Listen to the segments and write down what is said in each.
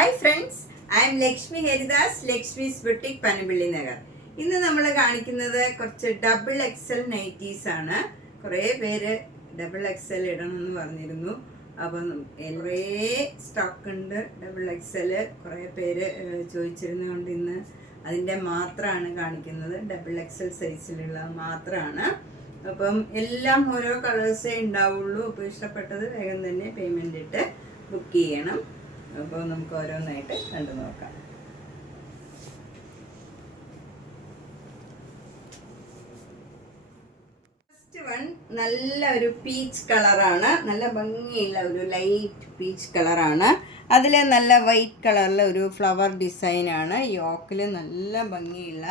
Hi friends, I M Lakshmi Haridas, Lakshmi's boutique, Panampilly Nagar. ഇന്ന് നമ്മൾ കാണിക്കുന്നത് കുറച്ച് ഡബിൾ എക്സൽ നൈറ്റീസ് ആണ്. കുറേ പേര് ഡബിൾ എക്സൽ ഇടണമെന്ന് പറഞ്ഞിരുന്നു. അപ്പം കുറേ സ്റ്റോക്ക് ഉണ്ട് ഡബിൾ എക്സൽ. കുറേ പേര് ചോദിച്ചിരുന്നതുകൊണ്ട് ഇന്ന് അതിൻ്റെ മാത്രമാണ് കാണിക്കുന്നത്. ഡബിൾ എക്സൽ സൈസിലുള്ള മാത്രമാണ്. അപ്പം എല്ലാം ഓരോ കളേഴ്സേ ഉണ്ടാവുള്ളൂ. അപ്പോൾ ഇഷ്ടപ്പെട്ടത് വേഗം തന്നെ പേയ്മെൻ്റ് ഇട്ട് ബുക്ക് ചെയ്യണം. അപ്പോൾ നമുക്ക് ഓരോന്നായിട്ട് കണ്ടു നോക്കാം. ഫസ്റ്റ് വൺ നല്ല ഒരു പീച്ച് കളറാണ്. നല്ല ഭംഗിയുള്ള ഒരു ലൈറ്റ് പീച്ച് കളറാണ്. അതിൽ നല്ല വൈറ്റ് കളറിലെ ഒരു ഫ്ലവർ ഡിസൈനാണ്. യോക്കിൽ നല്ല ഭംഗിയുള്ള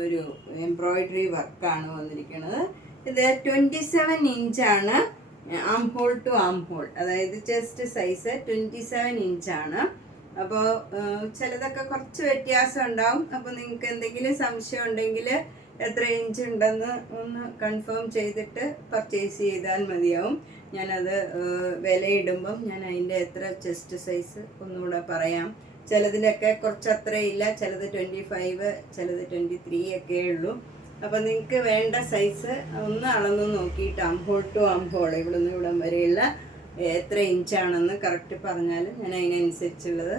ഒരു എംബ്രോയിഡറി വർക്കാണ് വന്നിരിക്കുന്നത്. ഇത് 27 ഇഞ്ചാണ് arm hole to arm hole, അതായത് ചെസ്റ്റ് സൈസ് 27 ഇഞ്ചാണ്. അപ്പോൾ ചിലതൊക്കെ കുറച്ച് വ്യത്യാസം ഉണ്ടാവും. അപ്പോൾ നിങ്ങൾക്ക് എന്തെങ്കിലും സംശയം ഉണ്ടെങ്കിൽ എത്ര ഇഞ്ച് ഉണ്ടെന്ന് ഒന്ന് കൺഫേം ചെയ്തിട്ട് പർച്ചേസ് ചെയ്താൽ മതിയാവും. ഞാനത് വിലയിടുമ്പം ഞാൻ അതിൻ്റെ എത്ര ചെസ്റ്റ് സൈസ് ഒന്നുകൂടെ പറയാം. ചിലതിലൊക്കെ കുറച്ച് അത്രയില്ല, ചിലത് 25, ചിലത് 23 ഒക്കെ ഉള്ളൂ. അപ്പോൾ നിങ്ങൾക്ക് വേണ്ട സൈസ് ഒന്ന് അളന്ന് നോക്കിയിട്ട് ആംഹോൾ ടു ആംഹോൾ ഇവിടെ നിന്ന് ഇവിടം വരെയുള്ള എത്ര ഇഞ്ചാണെന്ന് കറക്റ്റ് പറഞ്ഞാൽ ഞാൻ അതിനനുസരിച്ചുള്ളത്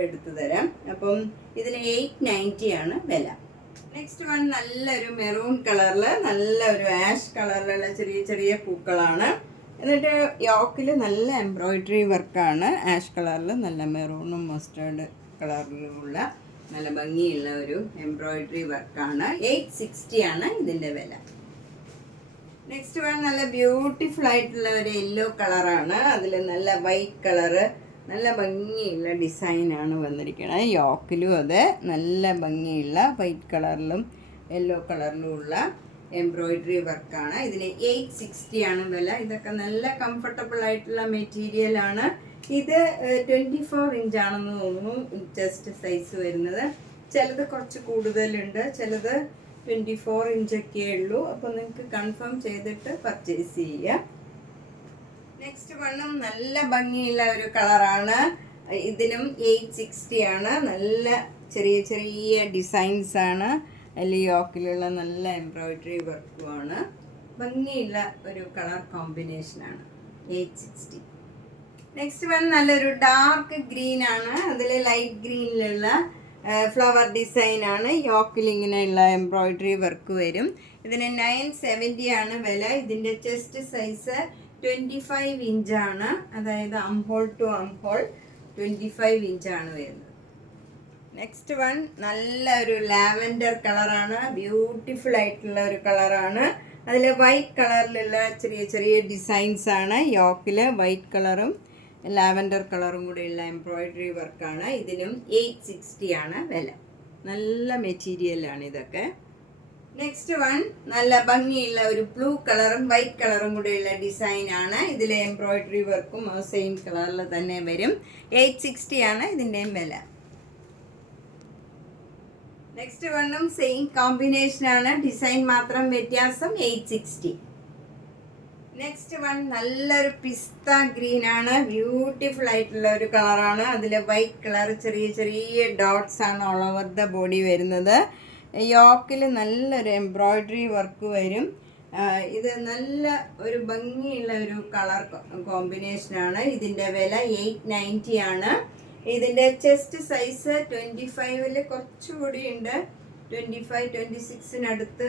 എടുത്തു തരാം. അപ്പം ഇതിന് 890 ആണ് വില. നെക്സ്റ്റ് വൺ നല്ലൊരു മെറൂൺ കളറിൽ നല്ല ഒരു ആഷ് കളറിലുള്ള ചെറിയ ചെറിയ പൂക്കളാണ്. എന്നിട്ട് യോക്കിൽ നല്ല എംബ്രോയിഡറി വർക്കാണ്. ആഷ് കളറിൽ നല്ല മെറൂണും മസ്റ്റേർഡ് കളറിലുമുള്ള നല്ല ഭംഗിയുള്ള ഒരു എംബ്രോയിഡറി വർക്കാണ്. 860 ആണ് ഇതിൻ്റെ വില. നെക്സ്റ്റ് വൺ നല്ല ബ്യൂട്ടിഫുൾ ആയിട്ടുള്ള ഒരു യെല്ലോ കളറാണ്. അതിൽ നല്ല വൈറ്റ് കളറ്, നല്ല ഭംഗിയുള്ള ഡിസൈനാണ് വന്നിരിക്കുന്നത്. യോക്കിലും അതെ നല്ല ഭംഗിയുള്ള വൈറ്റ് കളറിലും യെല്ലോ കളറിലും ഉള്ള എംബ്രോയിഡറി വർക്കാണ്. ഇതിന് 860 ആണ് വില. ഇതൊക്കെ നല്ല കംഫർട്ടബിൾ ആയിട്ടുള്ള മെറ്റീരിയലാണ്. ഇത് 24 ഇഞ്ചാണെന്ന് തോന്നുന്നു ചെസ്റ്റ് സൈസ് വരുന്നത്. ചിലത് കുറച്ച് കൂടുതലുണ്ട്, ചിലത് 24 ഇഞ്ചൊക്കെ ഉള്ളൂ. അപ്പോൾ നിങ്ങൾക്ക് കൺഫേം ചെയ്തിട്ട് പർച്ചേസ് ചെയ്യാം. നെക്സ്റ്റ് വണ്ണും നല്ല ഭംഗിയുള്ള ഒരു കളറാണ്. ഇതിനും 860 ആണ്. നല്ല ചെറിയ ചെറിയ ഡിസൈൻസ് ആണ്. അതിൽ യോക്കിലുള്ള നല്ല എംബ്രോയിഡറി വർക്കുമാണ്. ഭംഗിയുള്ള ഒരു കളർ കോമ്പിനേഷനാണ്. 860. നെക്സ്റ്റ് വൺ നല്ലൊരു ഡാർക്ക് ഗ്രീൻ ആണ്. അതിൽ ലൈറ്റ് ഗ്രീനിലുള്ള ഫ്ലവർ ഡിസൈനാണ്. യോക്കിൽ ഇങ്ങനെയുള്ള എംബ്രോയിഡറി വർക്ക് വരും. ഇതിന് 970 ആണ് വില. ഇതിൻ്റെ ചെസ്റ്റ് സൈസ് 25 ഇഞ്ചാണ്. അതായത് ആംഹോൾ ടു ആംഹോൾ 25 ഇഞ്ചാണ് വരുന്നത്. നെക്സ്റ്റ് വൺ നല്ല ഒരു ലാവൻഡർ കളറാണ്. ബ്യൂട്ടിഫുൾ ആയിട്ടുള്ള ഒരു കളറാണ്. അതിൽ വൈറ്റ് കളറിലുള്ള ചെറിയ ചെറിയ ഡിസൈൻസ് ആണ്. യോക്കിൽ വൈറ്റ് കളറും ലാവൻഡർ കളറും കൂടെയുള്ള എംബ്രോയിഡറി വർക്കാണ്. ഇതിനും 860 ആണ് വില. നല്ല മെറ്റീരിയലാണ് ഇതൊക്കെ. നെക്സ്റ്റ് വൺ നല്ല ഭംഗിയുള്ള ഒരു ബ്ലൂ കളറും വൈറ്റ് കളറും കൂടെയുള്ള ഡിസൈനാണ്. ഇതിലെ എംബ്രോയിഡറി വർക്കും സെയിം കളറിൽ തന്നെ വരും. 860 ആണ് ഇതിൻ്റെയും വില. നെക്സ്റ്റ് വണ്ണും സെയിം കോമ്പിനേഷനാണ്, ഡിസൈൻ മാത്രം വ്യത്യാസം. 860. നെക്സ്റ്റ് വൺ നല്ലൊരു പിസ്ത ഗ്രീൻ ആണ്. ബ്യൂട്ടിഫുൾ ആയിട്ടുള്ള ഒരു കളറാണ്. അതിൽ വൈറ്റ് കളർ ചെറിയ ചെറിയ ഡോട്ട്സ് ആണ് ഓൾ ഓവർ ദ ബോഡി വരുന്നത്. യോക്കിൽ നല്ലൊരു എംബ്രോയിഡറി വർക്ക് വരും. ഇത് നല്ല ഒരു ഭംഗിയുള്ള ഒരു കളർ കോമ്പിനേഷനാണ്. ഇതിൻ്റെ വില 890 ആണ്. ഇതിൻ്റെ ചെസ്റ്റ് സൈസ് 25-ൽ കുറച്ചുകൂടി ഉണ്ട്. 25-26-നടുത്ത്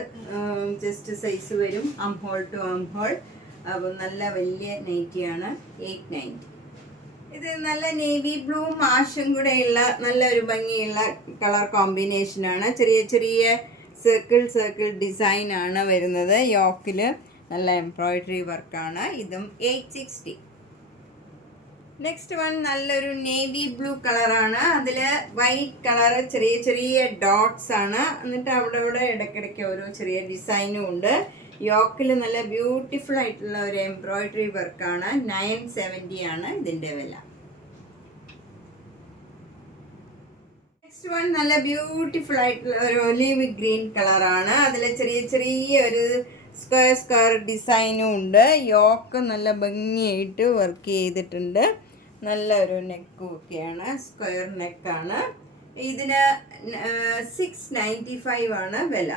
ചെസ്റ്റ് സൈസ് വരും. Armhole to armhole. അപ്പോൾ നല്ല വലിയ നൈറ്റിയാണ്. 890. ഇത് നല്ല നേവി ബ്ലൂവും ആഷും കൂടെയുള്ള നല്ലൊരു ഭംഗിയുള്ള കളർ കോമ്പിനേഷനാണ്. ചെറിയ ചെറിയ സർക്കിൾ ഡിസൈനാണ് വരുന്നത്. യോക്കിൽ നല്ല എംബ്രോയിഡറി വർക്കാണ്. ഇതും 860. നെക്സ്റ്റ് വൺ നല്ലൊരു നേവി ബ്ലൂ കളറാണ്. അതിൽ വൈറ്റ് കളർ ചെറിയ ചെറിയ ഡോട്ട്സ് ആണ്. എന്നിട്ട് അവിടെ ഇടയ്ക്കിടയ്ക്ക് ഓരോ ചെറിയ ഡിസൈനും ഉണ്ട്. യോക്കിൽ നല്ല ബ്യൂട്ടിഫുൾ ആയിട്ടുള്ള ഒരു എംബ്രോയിഡറി വർക്കാണ്. 970 ആണ് ഇതിൻ്റെ വില. നെക്സ്റ്റ് വൺ നല്ല ബ്യൂട്ടിഫുൾ ആയിട്ടുള്ള ഒരു ഒലിവ് ഗ്രീൻ കളറാണ്. അതിൽ ചെറിയ ചെറിയ ഒരു സ്ക്വയർ ഡിസൈനും ഉണ്ട്. യോക്ക് നല്ല ഭംഗിയായിട്ട് വർക്ക് ചെയ്തിട്ടുണ്ട്. നല്ലൊരു നെക്കും ഒക്കെയാണ്, സ്ക്വയർ നെക്കാണ്. ഇതിന് 695 ആണ് വില.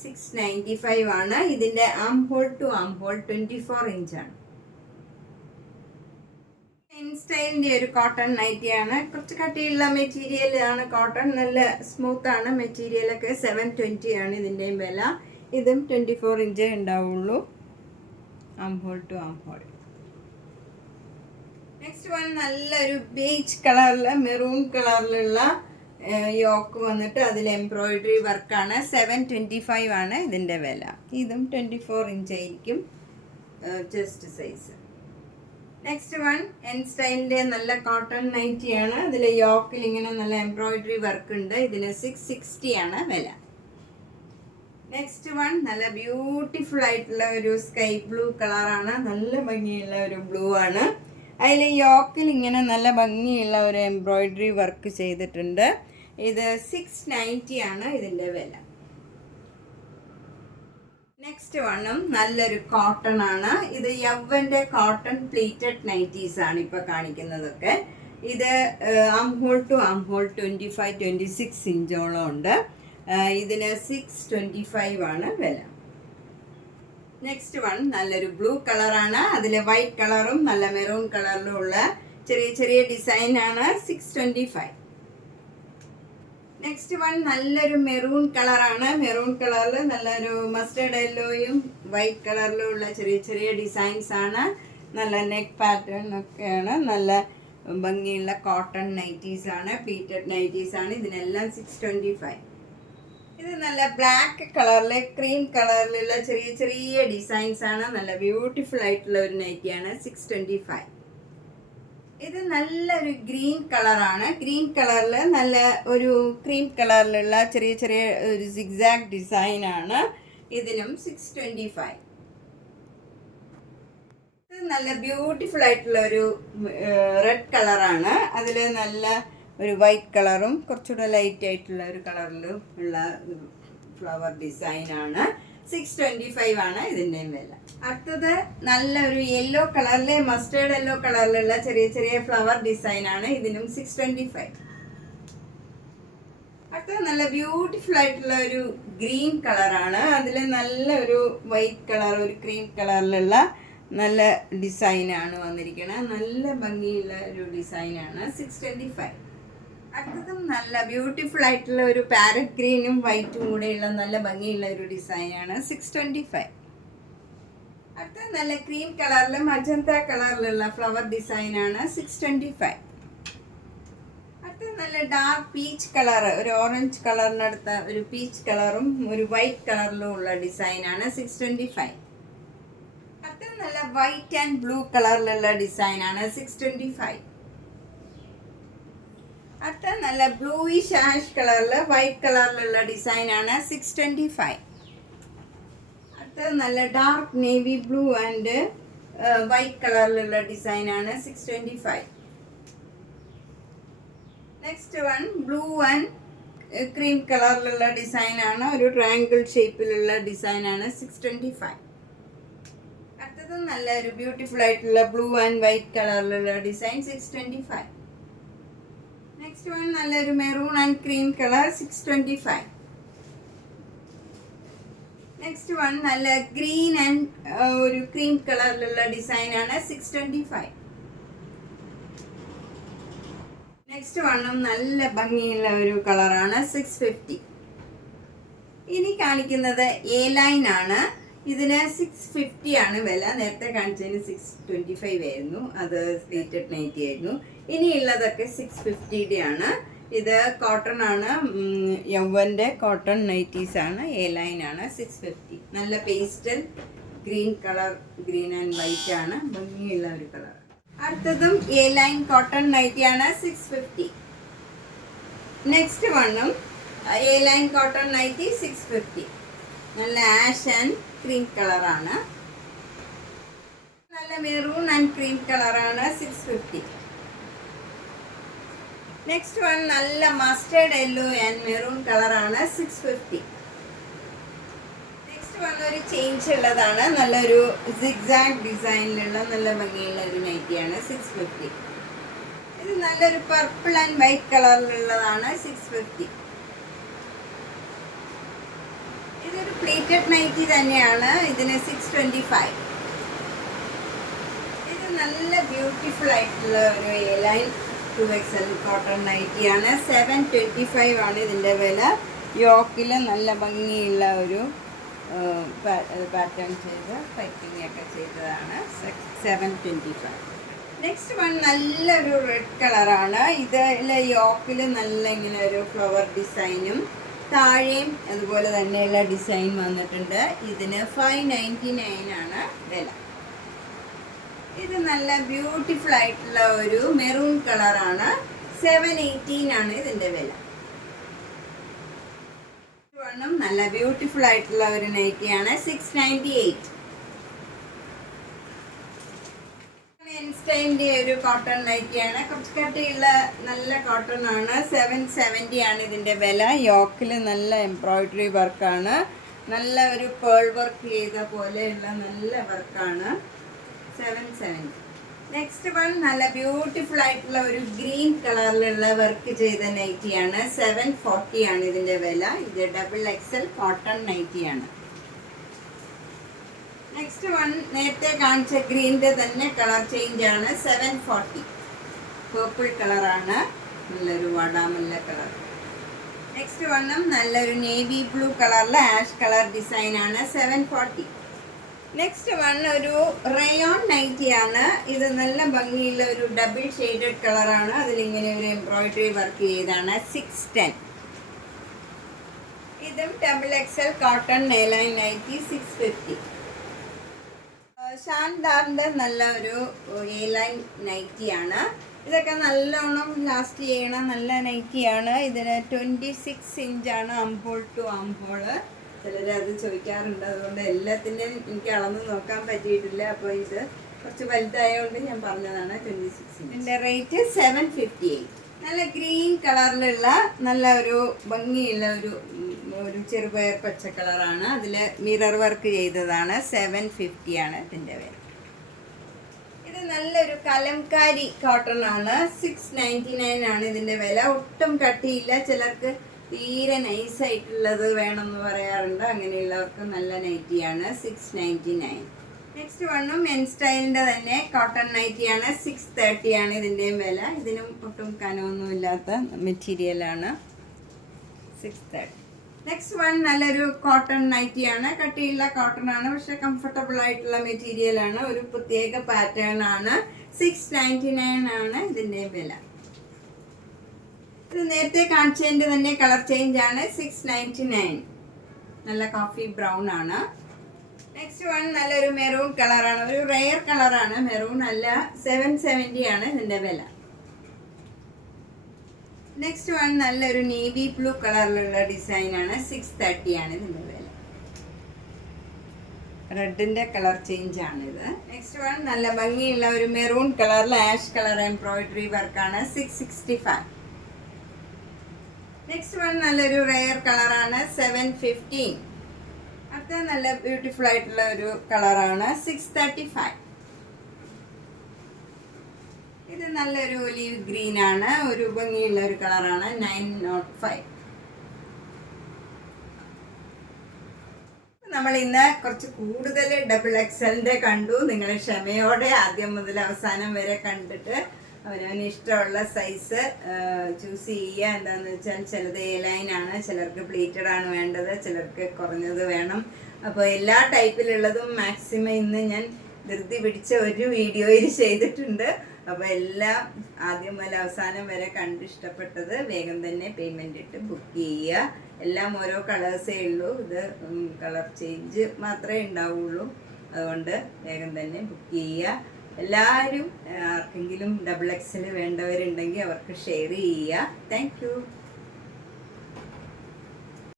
695 ആണ്. ഇതിൻ്റെ arm hole to arm hole 24 ഇഞ്ചാണ്. സ്റ്റൈലിൻ്റെ ഒരു കോട്ടൺ നൈറ്റിയാണ്. കുറച്ച് കട്ടിയുള്ള മെറ്റീരിയൽ ആണ് കോട്ടൺ. നല്ല സ്മൂത്ത് ആണ് മെറ്റീരിയലൊക്കെ. 720 ആണ് ഇതിൻ്റെയും വില. ഇതും 24 ഇഞ്ചേ ഉണ്ടാവുള്ളൂ, arm hole to arm hole. Next one നല്ലൊരു ബീച്ച് കളറിൽ മെറൂൺ കളറിലുള്ള യോക്ക് വന്നിട്ട് അതിൽ എംബ്രോയിഡറി വർക്കാണ്. 725 ആണ് ഇതിൻ്റെ വില. ഇതും 24 ഇഞ്ചായിരിക്കും chest size. Next one N സ്റ്റൈലിൻ്റെ നല്ല കോട്ടൺ നൈറ്റിയാണ്. അതിൽ യോക്കിൽ ഇങ്ങനെ നല്ല എംബ്രോയിഡറി വർക്ക് ഉണ്ട്. ഇതിന് 660 ആണ് വില. നെക്സ്റ്റ് വൺ നല്ല ബ്യൂട്ടിഫുൾ ആയിട്ടുള്ള ഒരു സ്കൈ ബ്ലൂ കളറാണ്. നല്ല ഭംഗിയുള്ള ഒരു ബ്ലൂ ആണ്. അതിൽ യോക്കിൽ ഇങ്ങനെ നല്ല ഭംഗിയുള്ള ഒരു എംബ്രോയിഡറി വർക്ക് ചെയ്തിട്ടുണ്ട്. ഇത് 690 ആണ് ഇതിൻ്റെ വില. നെക്സ്റ്റ് വണ്ണും നല്ലൊരു കോട്ടൺ ആണ്. ഇത് യവ്വൻ്റെ കോട്ടൺ പ്ലീറ്റഡ് നൈറ്റീസ് ആണ് ഇപ്പോൾ കാണിക്കുന്നതൊക്കെ. ഇത് arm hole to arm hole 25-26 ഇഞ്ചോളം ഉണ്ട്. ഇതിന് 625 ആണ് വില. നെക്സ്റ്റ് വൺ നല്ലൊരു ബ്ലൂ കളറാണ്. അതിൽ വൈറ്റ് കളറും നല്ല മെറൂൺ കളറിലും ഉള്ള ചെറിയ ചെറിയ ഡിസൈനാണ്. 625. നെക്സ്റ്റ് വൺ നല്ലൊരു മെറൂൺ കളറാണ്. മെറൂൺ കളറിൽ നല്ലൊരു മസ്റ്റേർഡ് യെല്ലോയും വൈറ്റ് കളറിലും ഉള്ള ചെറിയ ചെറിയ ഡിസൈൻസ് ആണ്. നല്ല നെക്ക് പാറ്റേൺ ഒക്കെയാണ്. നല്ല ഭംഗിയുള്ള കോട്ടൺ നൈറ്റീസ് ആണ്, പ്ലീറ്റഡ് നൈറ്റീസ് ആണ്. ഇതിനെല്ലാം 625. ഇത് നല്ല ബ്ലാക്ക് കളറിൽ ക്രീം കളറിലുള്ള ചെറിയ ചെറിയ ഡിസൈൻസ് ആണ്. നല്ല ബ്യൂട്ടിഫുൾ ആയിട്ടുള്ള ഒരു നൈറ്റിയാണ്. 625. ഇത് നല്ലൊരു ഗ്രീൻ കളറാണ്. ഗ്രീൻ കളറിൽ നല്ല ഒരു ക്രീം കളറിലുള്ള ചെറിയ ചെറിയ ഒരു സിഗ്സാഗ് ഡിസൈനാണ്. ഇതിനും 625. ഇത് നല്ല ബ്യൂട്ടിഫുൾ ആയിട്ടുള്ള ഒരു റെഡ് കളറാണ്. അതിൽ നല്ല ഒരു വൈറ്റ് കളറും കുറച്ചുകൂടെ ലൈറ്റ് ആയിട്ടുള്ള ഒരു കളറിലും ഉള്ള ഫ്ലവർ ഡിസൈനാണ്. 625 ആണ് ഇതിൻ്റെയും വില. അടുത്തത് നല്ല ഒരു യെല്ലോ കളറിലെ മസ്റ്റേർഡ് യെല്ലോ കളറിലുള്ള ചെറിയ ചെറിയ ഫ്ലവർ ഡിസൈനാണ്. ഇതിനും 625. അടുത്തത് നല്ല ബ്യൂട്ടിഫുൾ ആയിട്ടുള്ള ഒരു ഗ്രീൻ കളറാണ്. അതിൽ നല്ല ഒരു വൈറ്റ് കളർ, ഒരു ക്രീം കളറിലുള്ള നല്ല ഡിസൈനാണ് വന്നിരിക്കുന്നത്. നല്ല ഭംഗിയുള്ള ഒരു ഡിസൈനാണ്. 625. അടുത്തതും നല്ല ബ്യൂട്ടിഫുൾ ആയിട്ടുള്ള ഒരു പാരറ്റ് ഗ്രീനും വൈറ്റും കൂടെയുള്ള നല്ല ഭംഗിയുള്ള ഒരു ഡിസൈനാണ്. 625. അടുത്തത് നല്ല ക്രീം കളറിൽ മജന്ത കളറിലുള്ള ഫ്ലവർ ഡിസൈനാണ്. 625. അടുത്തത് നല്ല ഡാർക്ക് പീച്ച് കളർ, ഒരു ഓറഞ്ച് കളറിനടുത്ത ഒരു പീച്ച് കളറും ഒരു വൈറ്റ് കളറിലും ഉള്ള ഡിസൈനാണ്. 625. അടുത്തത് നല്ല വൈറ്റ് ആൻഡ് ബ്ലൂ കളറിലുള്ള ഡിസൈനാണ്. 625. അടുത്ത നല്ല ബ്ലൂയിഷ് ആഷ് കളറിൽ വൈറ്റ് കളറിലുള്ള ഡിസൈനാണ്. 625. അടുത്ത നല്ല dark navy blue and white കളറിലുള്ള ഡിസൈനാണ്. 625. Next one blue and cream കളറിലുള്ള ഡിസൈനാണ്. ഒരു ട്രയാങ്കിൾ ഷേപ്പിലുള്ള ഡിസൈനാണ്. 625. അടുത്തത് നല്ല ഒരു ബ്യൂട്ടിഫുൾ ആയിട്ടുള്ള ബ്ലൂ ആൻഡ് വൈറ്റ് കളറിലുള്ള ഡിസൈൻ. 625. നെക്സ്റ്റ് വൺ നല്ലൊരു maroon and cream colour. 625. Next one നല്ല ഗ്രീൻ ആൻഡ് ഒരു ക്രീം കളറിലുള്ള ഡിസൈനാണ്. 625. നെക്സ്റ്റ് വണ്ണും നല്ല ഭംഗിയുള്ള ഒരു കളറാണ്. 650. ഇനി കാണിക്കുന്നത് എ ലൈൻ ആണ്. ഇതിന് 650 ആണ് വില. നേരത്തെ കാണിച്ചതിന് 625 ആയിരുന്നു. അത് സ്ലീറ്റഡ് നൈറ്റി ആയിരുന്നു. ഇനിയുള്ളതൊക്കെ 650 ആണ്. ഇത് കോട്ടൺ ആണ്. യവ്വൻ്റെ കോട്ടൺ നൈറ്റീസ് ആണ്. എ ലൈൻ ആണ്. 650. നല്ല pastel green colour, green and white ആണ്. ഭംഗിയുള്ള ഒരു കളർ. അടുത്തതും എ ലൈൻ കോട്ടൺ നൈറ്റിയാണ്. 650. നെക്സ്റ്റ് വണ്ണും എ ലൈൻ കോട്ടൺ നൈറ്റി. 650. നല്ല ആഷ് ആൻഡ് ക്രീം കളറാണ്. നല്ല മെറൂൺ ആൻഡ് ക്രീം കളറാണ്. 650. നെക്സ്റ്റ് വൺ നല്ല മസ്റ്റേർഡ് യെല്ലോ ആൻഡ് മെറൂൺ കളറാണ്. 650. നെക്സ്റ്റ് നെക്സ്റ്റ് വന്നൊരു ചേഞ്ച് ഉള്ളതാണ്, നല്ലൊരു സിഗ്സാഗ് ഡിസൈനിലുള്ള നല്ല ഭംഗിയുള്ള ഒരു നൈറ്റിയാണ്. 650. ഇത് നല്ലൊരു പർപ്പിൾ ആൻഡ് വൈറ്റ് കളറിലുള്ളതാണ്. 650. ഇതൊരു പ്ലീറ്റഡ് നൈറ്റി തന്നെയാണ്. ഇതിന് 625. ഇത് നല്ല ബ്യൂട്ടിഫുൾ ആയിട്ടുള്ള ഒരു A-line 2XL കോട്ടൺ നൈറ്റിയാണ്. 725 ആണ് ഇതിൻ്റെ വില. യോക്കിൽ നല്ല ഭംഗിയുള്ള ഒരു പാറ്റേൺ ചെയ്ത് പൈപ്പിംഗ് ഒക്കെ ചെയ്തതാണ്. 725. നെക്സ്റ്റ് വൺ നല്ലൊരു റെഡ് കളറാണ്. ഇതിൽ യോക്കിൽ നല്ല ഇങ്ങനെ ഒരു ഫ്ലവർ ഡിസൈനും താഴെയും അതുപോലെ തന്നെയുള്ള ഡിസൈൻ വന്നിട്ടുണ്ട്. ഇതിന് 599 ആണ് വില. ഇത് നല്ല ബ്യൂട്ടിഫുൾ ആയിട്ടുള്ള ഒരു മെറൂൺ കളറാണ്. 718 ആണ് ഇതിൻ്റെ വില. നല്ല ബ്യൂട്ടിഫുൾ ആയിട്ടുള്ള ഒരു നൈറ്റിയാണ്. 698. ഇൻസ്റ്റൈൻ്റെ ഒരു കോട്ടൺ നൈറ്റിയാണ്. കുറച്ച് കട്ടിയുള്ള നല്ല കോട്ടൺ ആണ്. 770 ആണ് ഇതിൻ്റെ വില. യോക്കിൽ നല്ല എംബ്രോയിഡറി വർക്കാണ്. നല്ല ഒരു പേൾ വർക്ക് ചെയ്ത പോലെയുള്ള നല്ല വർക്കാണ്. 770. നെക്സ്റ്റ് വൺ നല്ല ബ്യൂട്ടിഫുൾ ആയിട്ടുള്ള ഒരു ഗ്രീൻ കളറിലുള്ള വർക്ക് ചെയ്ത നൈറ്റിയാണ്. 740 ആണ് ഇതിൻ്റെ വില. ഇത് XXL കോട്ടൺ നൈറ്റിയാണ്. നെക്സ്റ്റ് വൺ നേരത്തെ കാണിച്ച ഗ്രീനിൻ്റെ തന്നെ കളർ ചേഞ്ച് ആണ്. 740. പേർപ്പിൾ കളറാണ്. നല്ലൊരു വാടാമല്ല കളർ. നെക്സ്റ്റ് വണ്ണും നല്ലൊരു നേവി ബ്ലൂ കളറിലെ ആഷ് കളർ ഡിസൈനാണ്. 740. നെക്സ്റ്റ് വൺ ഒരു റയോൺ നൈറ്റിയാണ്. ഇത് നല്ല ഭംഗിയുള്ള ഒരു ഡബിൾ ഷെയ്ഡഡ് കളറാണ്. അതിലിങ്ങനെ ഒരു എംബ്രോയിഡറി വർക്ക് ചെയ്താണ്. 610. ഇതും XXL കോട്ടൺ A-line നൈറ്റി. 650. ഷാൻഡാറിൻ്റെ നല്ല ഒരു A-line നൈറ്റിയാണ്. ഇതൊക്കെ നല്ലോണം ലാസ്റ്റ് ചെയ്യണ നല്ല നൈറ്റിയാണ്. ഇതിന് 26 ഇഞ്ചാണ് അംഹോൾ ടു അംഹോൾ. ചിലർ അത് ചോദിക്കാറുണ്ട്. അതുകൊണ്ട് എല്ലാത്തിൻ്റെയും എനിക്ക് അളന്ന് നോക്കാൻ പറ്റിയിട്ടില്ല. അപ്പോൾ ഇത് കുറച്ച് വലുതായതുകൊണ്ട് ഞാൻ പറഞ്ഞതാണ് 26 ഇഞ്ച്. ഇതിൻ്റെ റേറ്റ് 758. നല്ല ഗ്രീൻ കളറിലുള്ള നല്ല ഒരു ഭംഗിയുള്ള ഒരു ചെറുപയർ പച്ച കളറാണ്. അതിൽ മിറർ വർക്ക് ചെയ്തതാണ്. 750 ആണ് ഇതിൻ്റെ വില. ഇത് നല്ലൊരു കലംകാരി കോട്ടൺ ആണ്. 699 ആണ് ഇതിൻ്റെ വില. ഒട്ടും കട്ടിയില്ല. ചിലർക്ക് തീരെ നൈസായിട്ടുള്ളത് വേണമെന്ന് പറയാറുണ്ട്. അങ്ങനെയുള്ളവർക്ക് നല്ല നൈറ്റിയാണ്. 699. നെക്സ്റ്റ് വണ്ണും മെൻ സ്റ്റൈലിൻ്റെ തന്നെ കോട്ടൺ നൈറ്റിയാണ്. 630 ആണ് ഇതിൻ്റെയും വില. ഇതിനും ഒട്ടും കനമൊന്നുമില്ലാത്ത മെറ്റീരിയലാണ്. 630. നെക്സ്റ്റ് വൺ നല്ലൊരു കോട്ടൺ നൈറ്റിയാണ്. കട്ടിയുള്ള കോട്ടൺ ആണ്. പക്ഷെ കംഫർട്ടബിൾ ആയിട്ടുള്ള മെറ്റീരിയലാണ്. ഒരു പ്രത്യേക പാറ്റേൺ ആണ്. 699 ആണ് ഇതിൻ്റെയും വില. ഇത് നേരത്തെ കാണിച്ചതിൻ്റെ തന്നെ കളർ ചേഞ്ച് ആണ്. 699. നല്ല കോഫി ബ്രൗൺ ആണ്. നെക്സ്റ്റ് വൺ നല്ലൊരു മെറൂൺ കളറാണ്. ഒരു റെയർ കളറാണ്. മെറൂൺ അല്ല. 770 ആണ് ഇതിൻ്റെ വില. നെക്സ്റ്റ് വൺ നല്ലൊരു നേവി ബ്ലൂ കളറിലുള്ള ഡിസൈനാണ്. 630 ആണ് ഇതിൻ്റെ വില. റെഡിൻ്റെ കളർ ചേഞ്ച് ആണിത്. നെക്സ്റ്റ് വൺ നല്ല ഭംഗിയുള്ള ഒരു മെറൂൺ കളറിൽ ആഷ് കളർ എംബ്രോയിഡറി വർക്കാണ്. 665. നെക്സ്റ്റ് വൺ നല്ലൊരു റെയർ കളറാണ്. 715. അടുത്ത നല്ല ബ്യൂട്ടിഫുൾ ആയിട്ടുള്ള ഒരു കളറാണ്. 635. ഇത് നല്ലൊരു ഒലീവ് ഗ്രീൻ ആണ്. ഒരു ഭംഗിയുള്ള ഒരു കളറാണ്. 905. നമ്മൾ ഇന്ന് കുറച്ച് കൂടുതൽ XXLൻ്റെ കണ്ടു. നിങ്ങൾ ക്ഷമയോടെ ആദ്യം മുതൽ അവസാനം വരെ കണ്ടിട്ട് അവനവന് ഇഷ്ടമുള്ള സൈസ് ചൂസ് ചെയ്യുക. എന്താണെന്ന് വെച്ചാൽ ചിലത് A-line ആണ്, ചിലർക്ക് പ്ലീറ്റഡ് ആണ് വേണ്ടത്, ചിലർക്ക് കുറഞ്ഞത് വേണം. അപ്പോൾ എല്ലാ ടൈപ്പിലുള്ളതും മാക്സിമം ഇന്ന് ഞാൻ ധൃതി പിടിച്ച ഒരു വീഡിയോയിൽ ചെയ്തിട്ടുണ്ട്. അപ്പോൾ എല്ലാം ആദ്യം മുതൽ അവസാനം വരെ കണ്ട് ഇഷ്ടപ്പെട്ടത് വേഗം തന്നെ പേയ്മെൻ്റ് ഇട്ട് ബുക്ക് ചെയ്യുക. എല്ലാം ഓരോ കളേഴ്സേ ഉള്ളൂ. ഇത് കളർ ചേഞ്ച് മാത്രമേ ഉണ്ടാവുള്ളൂ. അതുകൊണ്ട് വേഗം തന്നെ ബുക്ക് ചെയ്യുക. എല്ലാവരും ആർക്കെങ്കിലും XXL വേണ്ടവരുണ്ടെങ്കിൽ അവർക്ക് ഷെയർ ചെയ്യുക. Thank you.